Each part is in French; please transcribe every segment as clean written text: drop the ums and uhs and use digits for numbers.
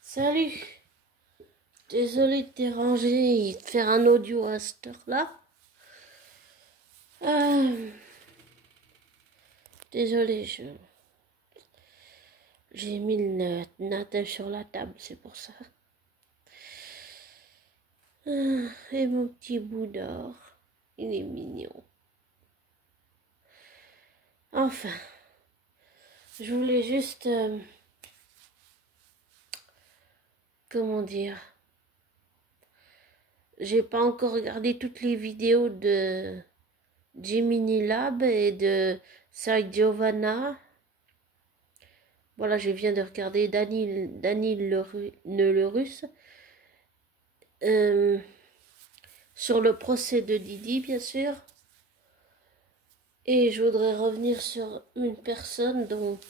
Salut, désolé de déranger et de faire un audio à cette heure-là. Désolé, j'ai mis le natte sur la table, c'est pour ça. Et mon petit bout d'or, il est mignon. Enfin, je voulais juste, comment dire, j'ai pas encore regardé toutes les vidéos de Gemini Lab et de Sai Giovanna. Voilà, je viens de regarder Dany le Russe sur le procès de Didi, bien sûr. Et je voudrais revenir sur une personne dont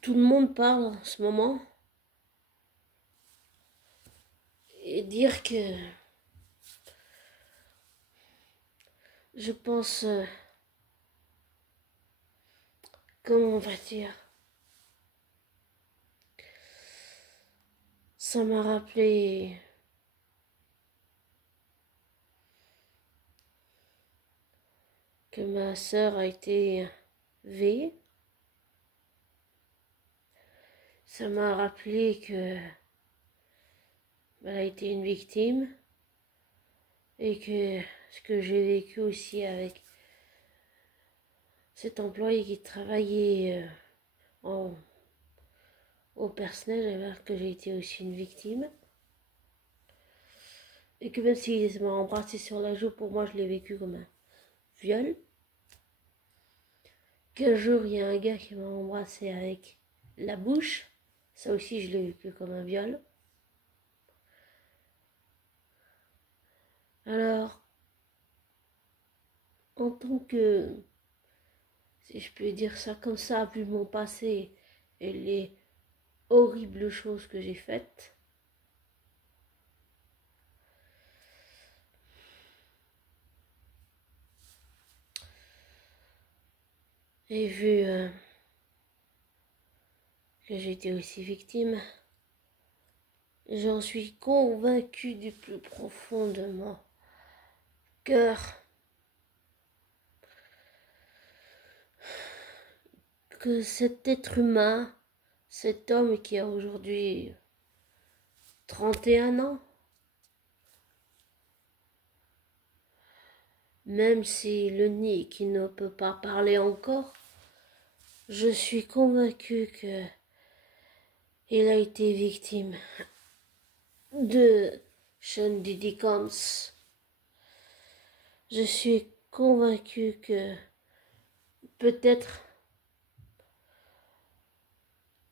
tout le monde parle en ce moment. Et dire que je pense, comment on va dire, ça m'a rappelé que ma sœur a été V. Ça m'a rappelé que elle a été une victime et que ce que j'ai vécu aussi avec cet employé qui travaillait au personnel, alors que j'ai été aussi une victime. Et que même s'il m'a embrassé sur la joue, pour moi je l'ai vécu comme un viol. Qu'un jour il y a un gars qui m'a embrassé avec la bouche, ça aussi je l'ai vécu comme un viol. Alors, en tant que, si je peux dire ça comme ça, vu mon passé et les horribles choses que j'ai faites, et vu que j'étais aussi victime, j'en suis convaincue du plus profond de mon cœur que cet être humain, cet homme qui a aujourd'hui 31 ans, même si le nid qui ne peut pas parler encore, je suis convaincue que il a été victime de Sean Diddy Combs. Je suis convaincue que peut-être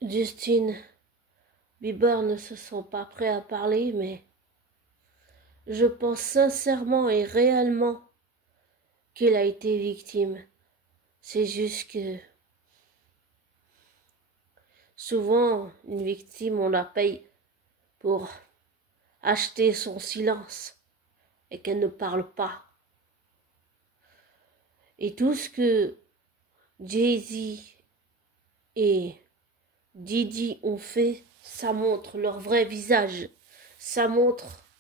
Justin Bieber ne se sont pas prêts à parler, mais je pense sincèrement et réellement qu'il a été victime. C'est juste que souvent, une victime, on la paye pour acheter son silence et qu'elle ne parle pas. Et tout ce que Jay-Z et Didi ont fait, ça montre leur vrai visage. Ça montre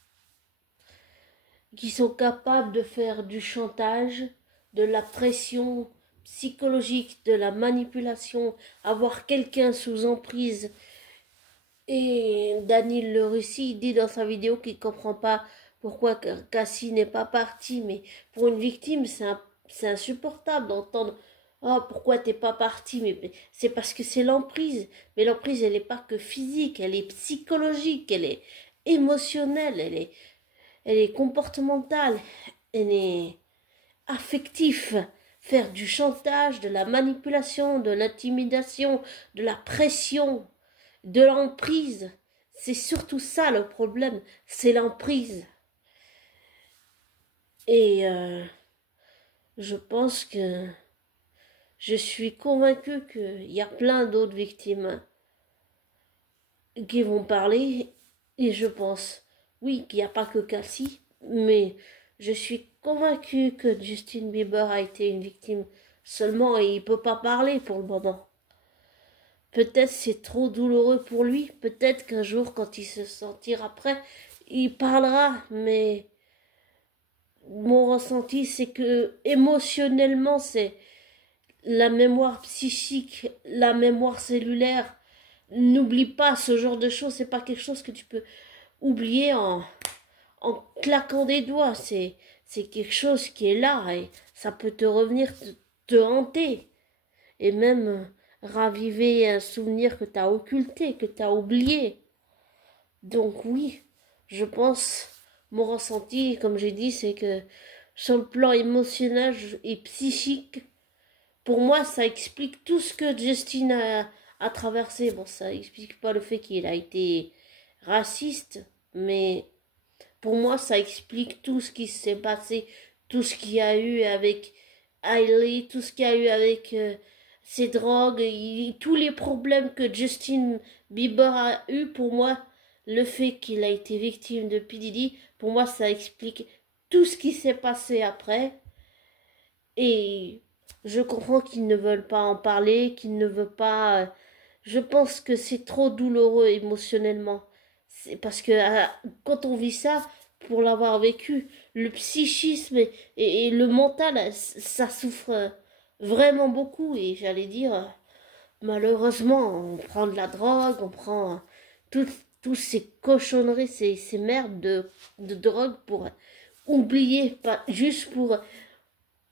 qu'ils sont capables de faire du chantage, de la pression psychologique, de la manipulation, avoir quelqu'un sous emprise. Et Dany le Russie dit dans sa vidéo qu'il ne comprend pas pourquoi Cassie n'est pas partie. Mais pour une victime, c'est insupportable d'entendre « Oh, pourquoi t'es pas partie ?» Mais c'est parce que c'est l'emprise. Mais l'emprise, elle n'est pas que physique, elle est psychologique, elle est émotionnelle, elle est comportementale, elle est affective. Faire du chantage, de la manipulation, de l'intimidation, de la pression, de l'emprise. C'est surtout ça le problème, c'est l'emprise. Et je pense que je suis convaincue qu'il y a plein d'autres victimes qui vont parler. Et je pense, oui, qu'il n'y a pas que Cassie, mais je suis convaincue que Justin Bieber a été une victime seulement et il ne peut pas parler pour le moment. peut-être c'est trop douloureux pour lui. Peut-être qu'un jour, quand il se sentira prêt, il parlera. Mais mon ressenti, c'est que émotionnellement, c'est la mémoire psychique, la mémoire cellulaire. N'oublie pas ce genre de choses. C'est pas quelque chose que tu peux oublier en claquant des doigts. C'est quelque chose qui est là et ça peut te revenir te hanter. Et même raviver un souvenir que tu as occulté, que tu as oublié. Donc oui, je pense, mon ressenti, comme j'ai dit, c'est que sur le plan émotionnel et psychique, pour moi, ça explique tout ce que Justin a traversé. Bon, ça explique pas le fait qu'il a été raciste, mais pour moi, ça explique tout ce qui s'est passé, tout ce qu'il y a eu avec Hailey, tout ce qu'il y a eu avec ses drogues, tous les problèmes que Justin Bieber a eu. Pour moi, le fait qu'il a été victime de P. Diddy, pour moi, ça explique tout ce qui s'est passé après. Et je comprends qu'ils ne veulent pas en parler, qu'ils ne veulent pas. Je pense que c'est trop douloureux émotionnellement. C'est parce que quand on vit ça, pour l'avoir vécu, le psychisme et le mental, ça souffre vraiment beaucoup. Et j'allais dire, malheureusement, on prend de la drogue, on prend tous ces cochonneries, ces merdes de drogue pour oublier, pas juste pour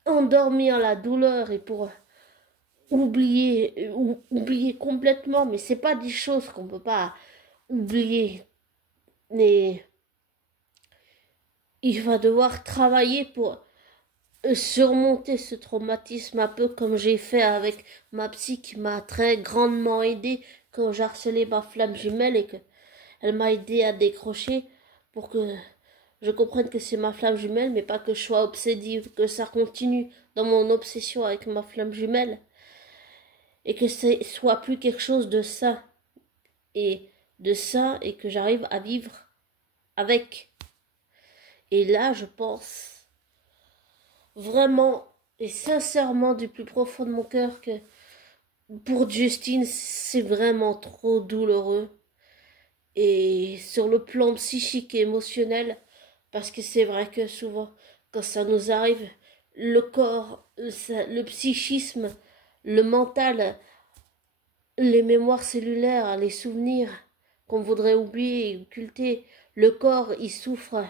endormir la douleur et pour oublier complètement. Mais c'est pas des choses qu'on peut pas oublier. Mais il va devoir travailler pour surmonter ce traumatisme, un peu comme j'ai fait avec ma psy qui m'a très grandement aidé quand j'ai harcelé ma flamme jumelle et que elle m'a aidé à décrocher pour que je comprenne que c'est ma flamme jumelle, mais pas que je sois obsédée, que ça continue dans mon obsession avec ma flamme jumelle et que ce soit plus quelque chose de ça et que j'arrive à vivre avec. Et là, je pense vraiment et sincèrement du plus profond de mon cœur que pour Justine, c'est vraiment trop douloureux. Et sur le plan psychique et émotionnel, parce que c'est vrai que souvent, quand ça nous arrive, le corps, le psychisme, le mental, les mémoires cellulaires, les souvenirs qu'on voudrait oublier et occulter, le corps, il souffre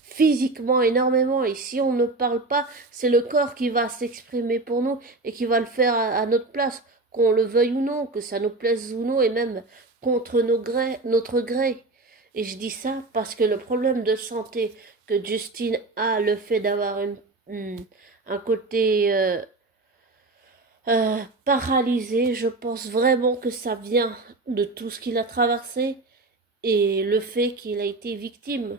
physiquement énormément. Et si on ne parle pas, c'est le corps qui va s'exprimer pour nous et qui va le faire à notre place, qu'on le veuille ou non, que ça nous plaise ou non, et même contre notre gré. Et je dis ça parce que le problème de santé que Justine a, le fait d'avoir un côté paralysé, je pense vraiment que ça vient de tout ce qu'il a traversé et le fait qu'il a été victime.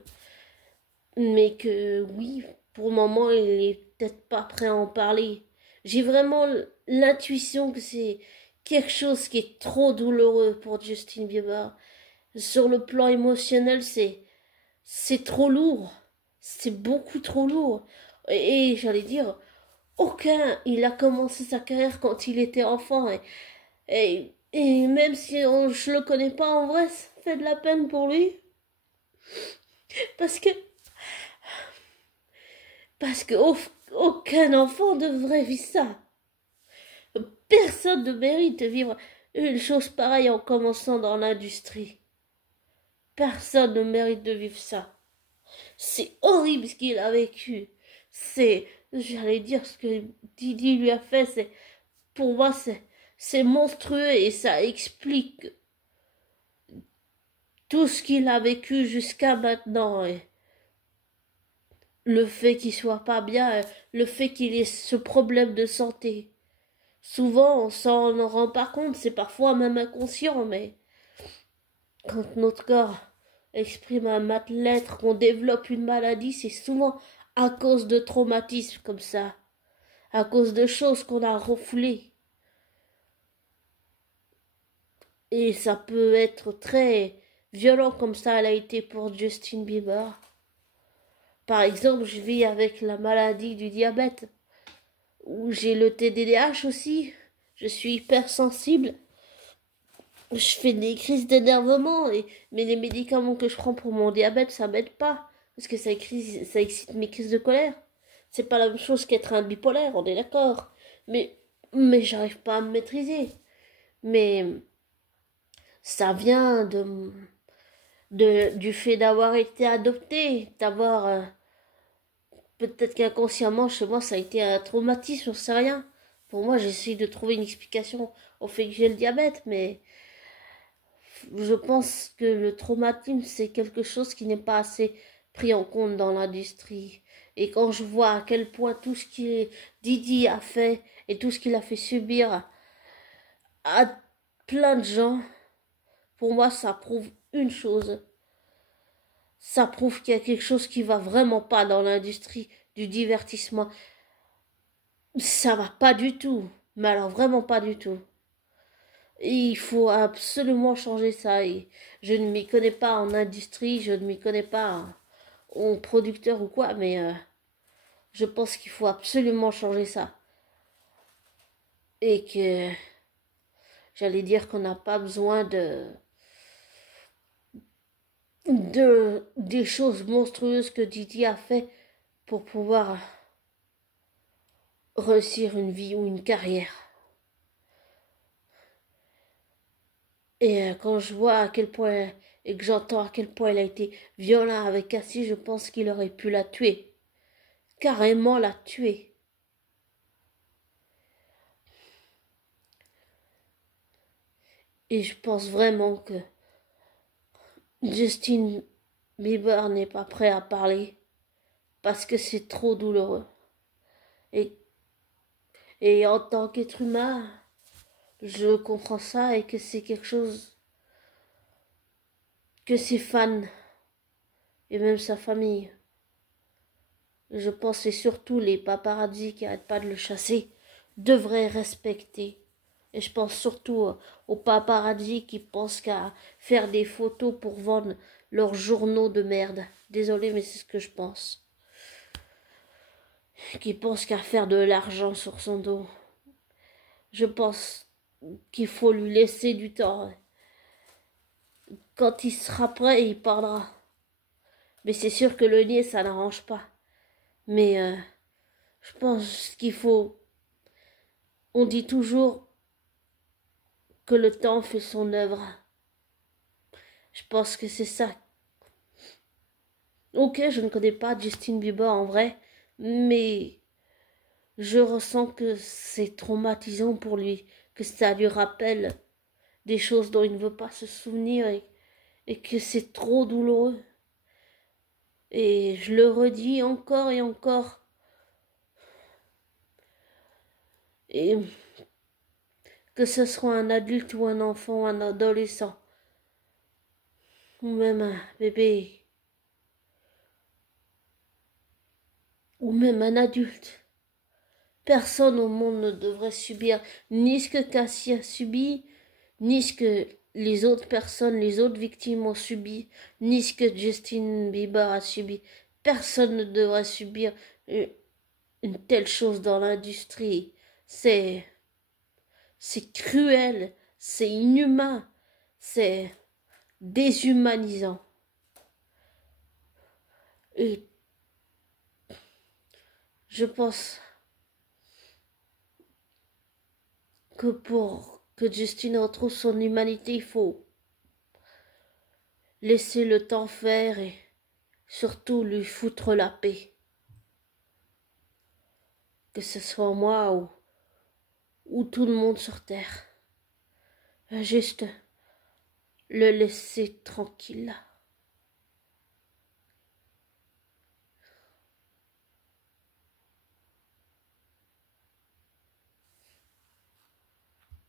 Mais que oui, pour le moment, il est peut-être pas prêt à en parler. J'ai vraiment l'intuition que c'est quelque chose qui est trop douloureux pour Justin Bieber. Sur le plan émotionnel, c'est trop lourd. C'est beaucoup trop lourd. Et j'allais dire, il a commencé sa carrière quand il était enfant. Et même si je le connais pas en vrai, ça fait de la peine pour lui. Parce que aucun enfant devrait vivre ça. Personne ne mérite de vivre une chose pareille en commençant dans l'industrie. Personne ne mérite de vivre ça. C'est horrible ce qu'il a vécu. J'allais dire, ce que Didi lui a fait, pour moi, c'est monstrueux et ça explique tout ce qu'il a vécu jusqu'à maintenant. Et le fait qu'il soit pas bien, le fait qu'il ait ce problème de santé. Souvent, on s'en rend pas compte, c'est parfois même inconscient, mais quand notre corps exprime un mal-être, qu'on développe une maladie, c'est souvent à cause de traumatismes comme ça, à cause de choses qu'on a refoulées. Et ça peut être très violent comme ça l'a été pour Justin Bieber. Par exemple, je vis avec la maladie du diabète, où j'ai le TDAH aussi, je suis hypersensible. je fais des crises d'énervement, mais les médicaments que je prends pour mon diabète, ça m'aide pas. Parce que ça excite mes crises de colère. C'est pas la même chose qu'être un bipolaire, on est d'accord. Mais, mais j'arrive pas à me maîtriser. Mais ça vient du fait d'avoir été adopté, d'avoir peut-être qu'inconsciemment chez moi ça a été un traumatisme, j'en sais rien. Pour moi, j'essaie de trouver une explication au fait que j'ai le diabète, mais je pense que le traumatisme c'est quelque chose qui n'est pas assez pris en compte dans l'industrie. Et quand je vois à quel point tout ce que Didi a fait et tout ce qu'il a fait subir à plein de gens, pour moi ça prouve une chose. Ça prouve qu'il y a quelque chose qui va vraiment pas dans l'industrie du divertissement. Ça va pas du tout. Mais alors vraiment pas du tout. Et il faut absolument changer ça. Et je ne m'y connais pas en industrie, je ne m'y connais pas en producteur ou quoi, mais je pense qu'il faut absolument changer ça. Et que j'allais dire qu'on n'a pas besoin des choses monstrueuses que Didi a fait pour pouvoir réussir une vie ou une carrière. Et quand je vois à quel point, et que j'entends à quel point elle a été violente avec Cassie, je pense qu'il aurait pu la tuer. Carrément la tuer. Et je pense vraiment que Justin Bieber n'est pas prêt à parler parce que c'est trop douloureux. Et, et en tant qu'être humain, je comprends ça et que c'est quelque chose que ses fans et même sa famille, je pense et surtout les paparazzi qui n'arrêtent pas de le chasser, devraient respecter. Et je pense surtout aux paparazzi qui pensent qu'à faire des photos pour vendre leurs journaux de merde. Désolé, mais c'est ce que je pense. Qui pensent qu'à faire de l'argent sur son dos. Je pense qu'il faut lui laisser du temps. Quand il sera prêt, il parlera. Mais c'est sûr que le nier, ça n'arrange pas. Mais je pense qu'il faut... On dit toujours que le temps fait son œuvre. Je pense que c'est ça. Ok, je ne connais pas Justin Bieber en vrai, mais je ressens que c'est traumatisant pour lui, que ça lui rappelle des choses dont il ne veut pas se souvenir et que c'est trop douloureux. Et je le redis encore et encore. Et que ce soit un adulte ou un enfant, un adolescent, ou même un bébé, ou même un adulte. Personne au monde ne devrait subir ni ce que Cassie a subi, ni ce que les autres personnes, les autres victimes ont subi, ni ce que Justin Bieber a subi. Personne ne devrait subir une telle chose dans l'industrie. C'est cruel, c'est inhumain, c'est déshumanisant. Et je pense que pour que Justine retrouve son humanité, il faut laisser le temps faire et surtout lui foutre la paix. Que ce soit moi ou tout le monde sur terre. Juste le laisser tranquille.